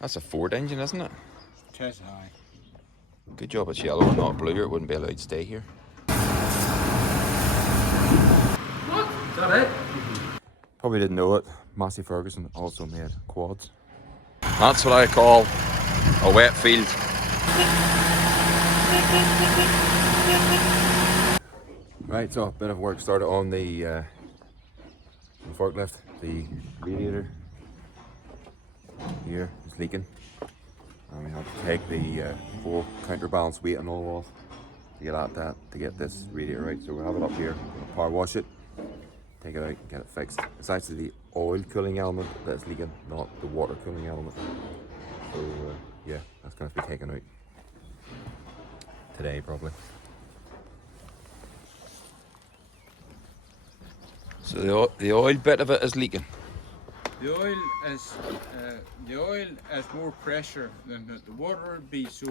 That's a Ford engine, isn't it? Test high. Good job it's yellow and not blue, or it wouldn't be allowed to stay here. What? Is that it? Probably didn't know it. Massey Ferguson also made quads. That's what I call a wet field. Right, so a bit of work started on the forklift. The radiator here is leaking, and we have to take the whole counterbalance weight and all off to get at that, to get this radiator right. So we'll have it up here, we'll power wash it, take it out and get it fixed. It's actually the oil cooling element that's leaking, not the water cooling element. So yeah, that's going to have to be taken out today probably. So the oil bit of it is leaking. The oil has more pressure than the water would be, so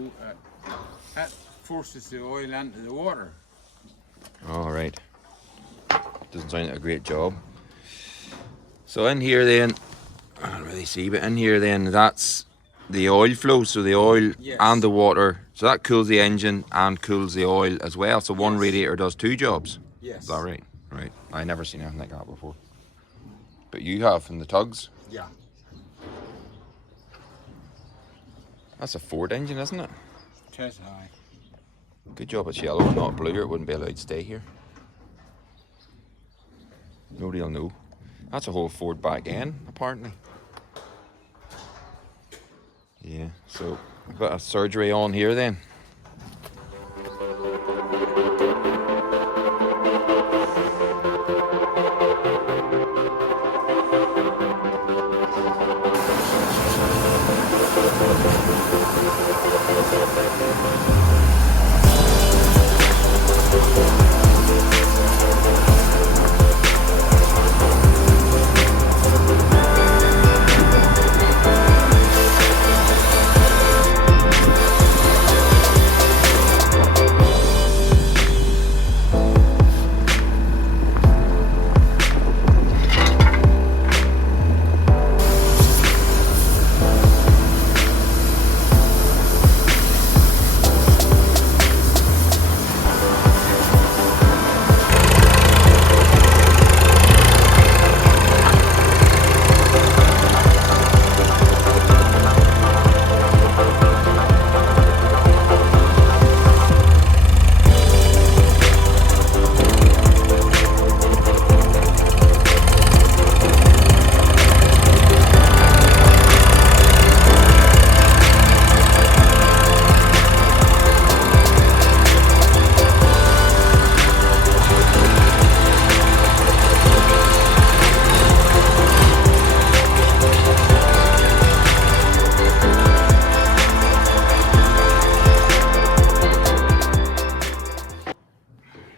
that forces the oil into the water. All right. Doesn't sound like a great job. So in here then, I don't really see, but in here then, that's the oil flow. So the oil and the water. So that cools the engine and cools the oil as well. So one radiator does two jobs. Yes. Is that right? Right. I never seen anything like that before. But you have in the tugs. Yeah. That's a Ford engine, isn't it? Test high. Good job it's yellow and not blue, or it wouldn't be allowed to stay here. Nobody will know. That's a whole Ford back end, apparently. Yeah, so a bit of surgery on here then.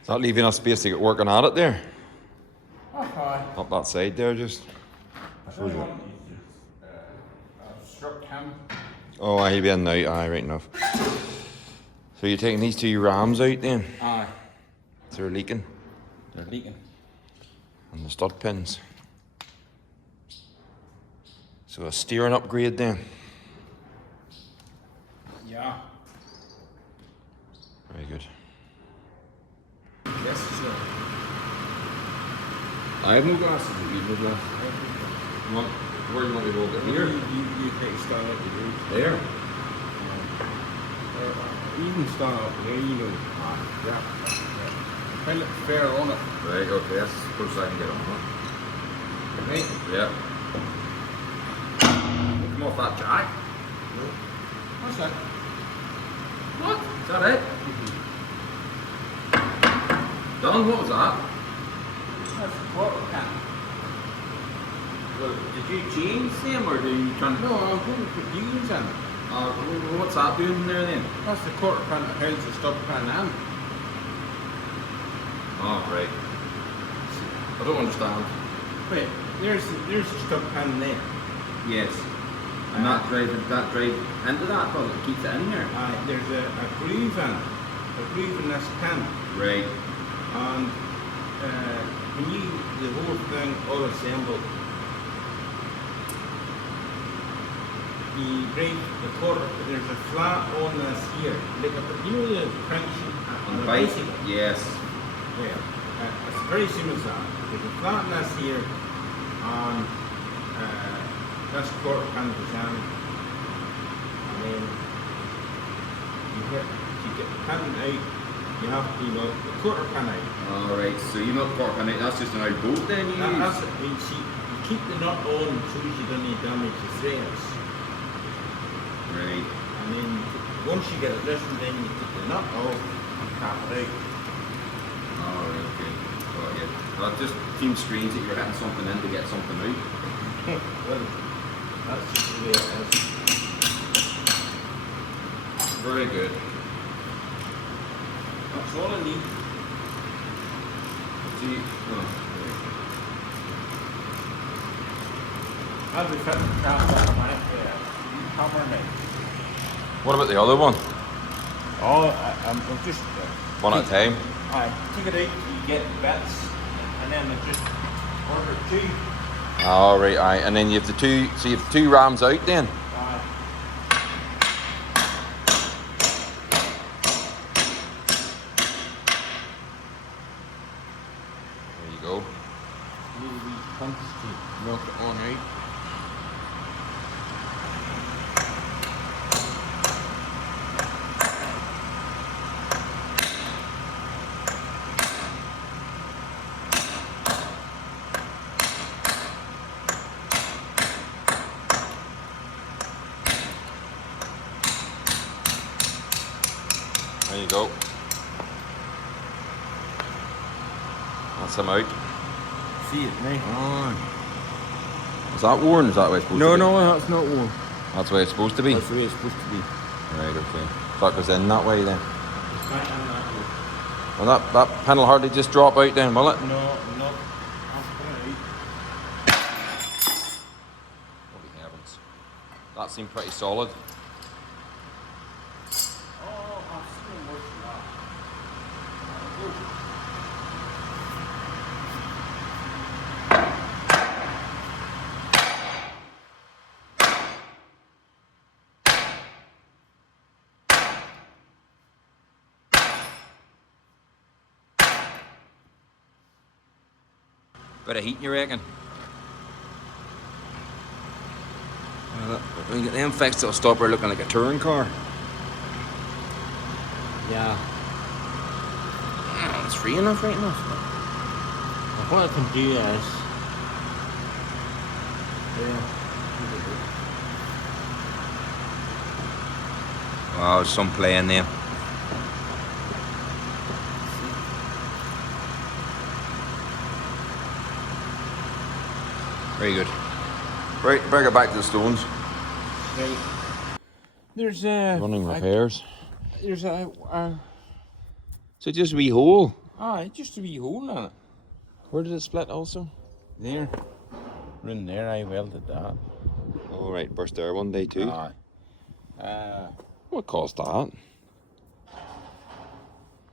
Not leaving enough space to get working at it there. Up that side there, just. Oh, he'll be in now. Aye, right enough. So you're taking these two rams out then? Aye. They're leaking. They're leaking. And the stud pins. So a steering upgrade then. Yeah. Very good. Yes, sir. I have no glasses. You have no glasses. Where do you want me to hold it? Here? You take a stand up the roof. There? You can stand up there, you know. Yeah. Kind of fair on it. Right, okay, that's the closest I can get on, huh? Right? Yeah. Come off that jack. What's that? What? Is that it? Don, what was that? That's a quarter can. Well, did you change them or did you turn? No, I'm going to put beans in. What's that doing there then? That's the quarter pan that holds the stub pan in. Oh, right. I don't understand. Wait, there's the stub pan there. Yes. And that drive into that, does it? Keeps it in there? There's a groove in this pan. Right. And when the whole thing all assembled, the brake, the quarter, there's a flat on this here. Like you know the crankshaft On the bicycle? Yes. Yeah, it's very similar to that. There's a flat on this here, and this quarter pan goes down, and then you get the pin out, you have to knock the quarter pan out. Alright, so you knock the quarter pan out, that's just an out bolt then you use? That's it. You see, you keep the nut on so you don't need damage the threads. Right. And then once you get it loosened, then you take the nut off and tap it out. Alright, okay. Got you. Well, it just seems strange that you're hitting something in to get something out. Well, that's just the way it is. Very good. That's all I need. See, oh, I'll be fitting the cap back on my hammer now. What about the other one? Oh, I'm just... One at a time? Take it out till you get the bits, and then I just order two. All right, aye. And then you have the two, so you have two rams out then? There you go. Little wee pumps to knock it on out. There you go. That's them out. See it now. Is that worn? Is that the way it's supposed to be? No, that's not warm. That's the way it's supposed to be? That's the way it's supposed to be. Right, okay. That goes in that way then. Back in that way. Well, that pin will hardly just drop out then, will it? No, no. I'll put it out. Holy heavens. That seemed pretty solid. Oh, I've seen worse than that. Bit of heat, you reckon? Well, when you get them fixed, it'll stop her looking like a touring car. Yeah. It's free enough, right enough. What I can do is... Wow, there's some play in there. Very good. Right, bring it back to the stones. Right. There's a... Running repairs. There's a... So just a wee hole. just a wee hole in it. Where did it split also? There. In there, I welded that. Oh right, burst there one day too. What caused that?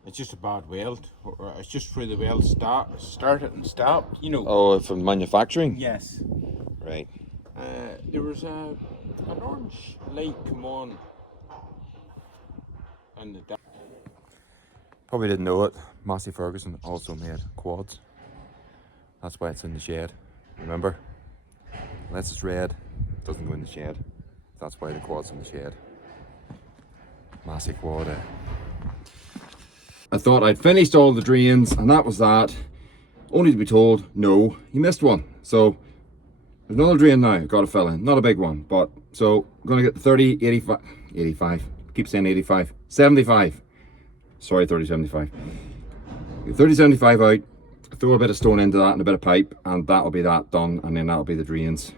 It's just a bad weld. It's just where the weld started and stopped, you know. Oh, from manufacturing? Yes. Right. There was an orange light come on. And the Probably didn't know it. Massey Ferguson also made quads. That's why it's in the shed. Remember? Unless it's red, it doesn't go in the shed. That's why the quad's in the shed. Massey quad. I thought I'd finished all the drains and that was that. Only to be told, no, you missed one. So there's another drain now, got to fill in. Not a big one, but so I'm gonna get the 30, 85, keep saying 85, 75. Sorry, 30, 75. Get 30, 75 out, throw a bit of stone into that and a bit of pipe, and that'll be that done, and then that'll be the drains.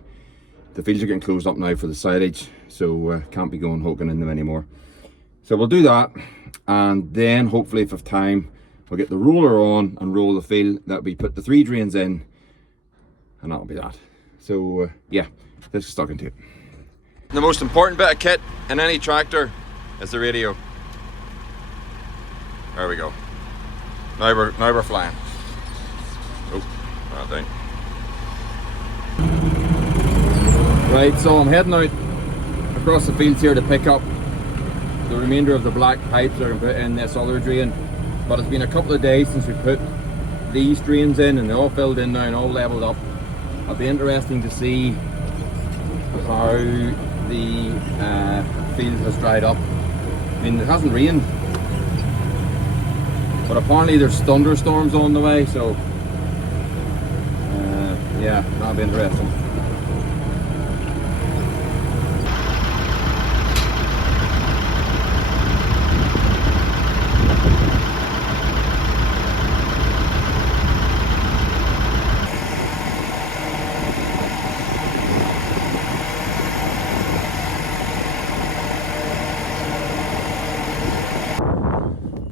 The fields are getting closed up now for the silage, so can't be going hooking in them anymore. So we'll do that, and then hopefully if I have time, we'll get the roller on and roll the field that we put the 3 drains in, and that'll be that. So yeah, let's get stuck into it. The most important bit of kit in any tractor is the radio. There we go. Now we're flying. Oh, that down. Right, so I'm heading out across the fields here to pick up the remainder of the black pipes that are going to put in this other drain. But it's been a couple of days since we put these drains in, and they're all filled in now and all leveled up. It'll be interesting to see how the field has dried up. I mean, it hasn't rained, but apparently there's thunderstorms on the way, so yeah, that'll be interesting.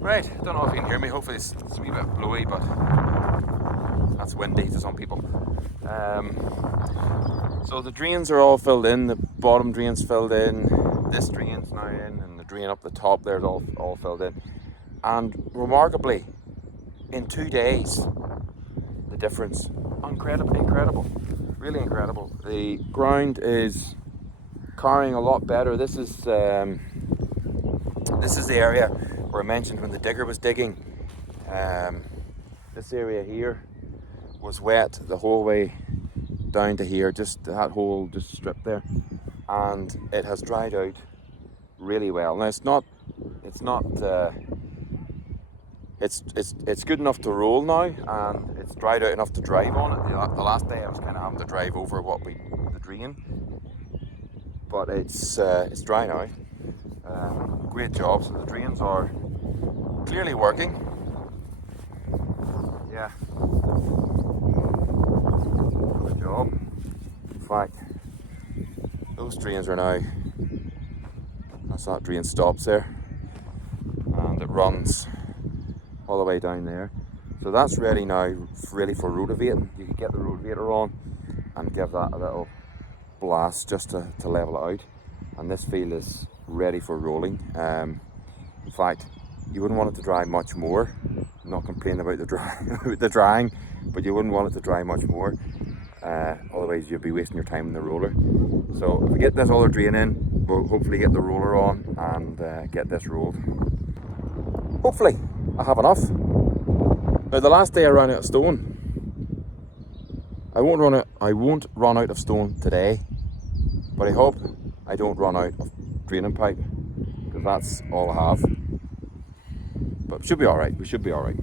Right, don't know if you can hear me, hopefully it's a wee bit blowy, but that's windy to some people. So the drains are all filled in, the bottom drain's filled in, this drain's now in, and the drain up the top there's all filled in. And remarkably, in 2 days, the difference, incredible, really incredible. The ground is carrying a lot better. This is the area where I mentioned when the digger was digging. This area here was wet the whole way down to here, just that whole strip there, and it has dried out really well. Now it's good enough to roll now, and it's dried out enough to drive on it. The last day I was kind of having to drive over the drain, but it's dry now. Great job. So the drains are clearly working. Yeah. Good job. In fact, those drains are now, that's that drain stops there, and it runs all the way down there. So that's ready now, ready for rotavating. You can get the rotavator on and give that a little blast just to level it out. And this field is ready for rolling. In fact, you wouldn't want it to dry much more. I'm not complaining about the drying, but you wouldn't want it to dry much more. Otherwise you'd be wasting your time in the roller. So if we get this other drain in, we'll hopefully get the roller on and get this rolled. Hopefully I have enough. Now the last day I ran out of stone. I won't run out of stone today, but I hope I don't run out of draining pipe, because that's all I have. But we should be alright, we should be alright.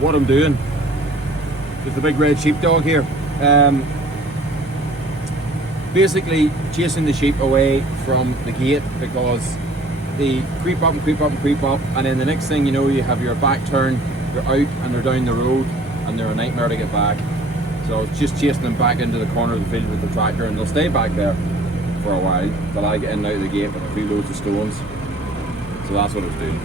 What I'm doing. There's the big red sheepdog here. Basically chasing the sheep away from the gate, because they creep up and creep up and creep up, and then the next thing you know, you have your back turn, you're out and they're down the road and they're a nightmare to get back. So I was just chasing them back into the corner of the field with the tractor, and they'll stay back there for a while till I get in and out of the gate with a few loads of stones. So that's what I was doing.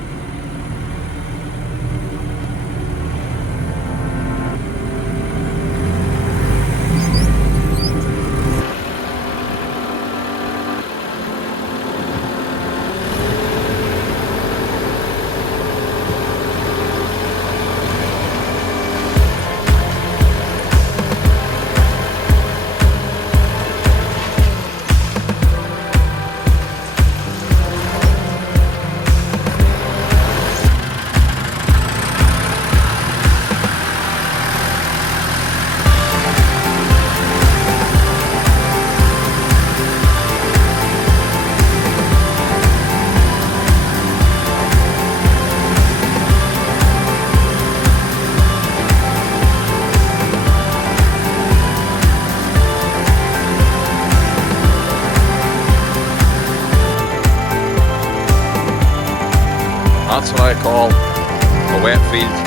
call a wet field.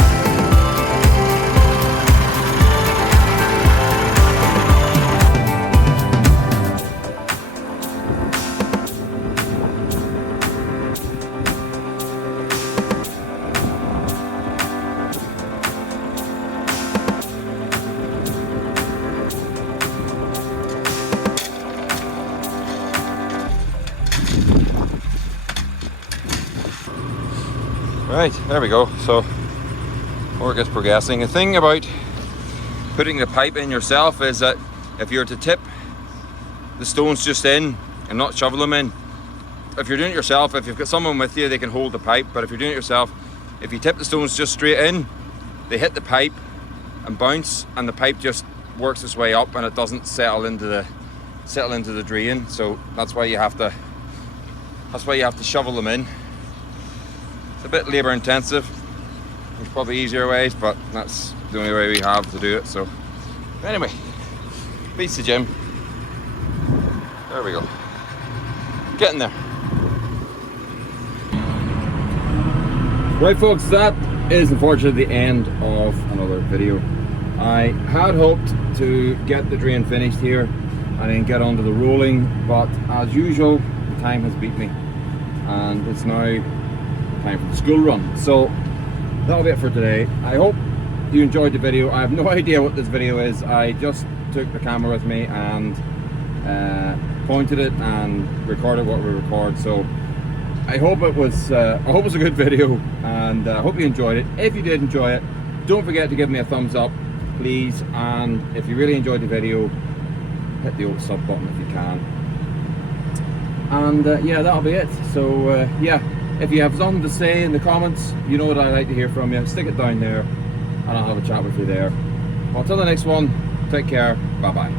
Right, there we go. So work is progressing. The thing about putting the pipe in yourself is that if you're to tip the stones just in and not shovel them in, if you're doing it yourself, if you've got someone with you, they can hold the pipe. But if you're doing it yourself, if you tip the stones just straight in, they hit the pipe and bounce, and the pipe just works its way up and it doesn't settle into the drain. So that's why you have to shovel them in. It's a bit labour intensive. There's probably easier ways, but that's the only way we have to do it. So anyway, beats the gym. There we go. Getting there. Right folks, that is unfortunately the end of another video. I had hoped to get the drain finished here and then get onto the rolling, but as usual the time has beat me and it's now time for the school run. So that'll be it for today. I hope you enjoyed the video. I have no idea what this video is. I just took the camera with me and pointed it and recorded what we record. So I hope it was a good video, and I hope you enjoyed it. If you did enjoy it, don't forget to give me a thumbs up, please. And if you really enjoyed the video, hit the old sub button if you can. And yeah, that'll be it. So yeah. If you have something to say in the comments, you know what I like to hear from you. Stick it down there and I'll have a chat with you there. Until the next one, take care. Bye bye.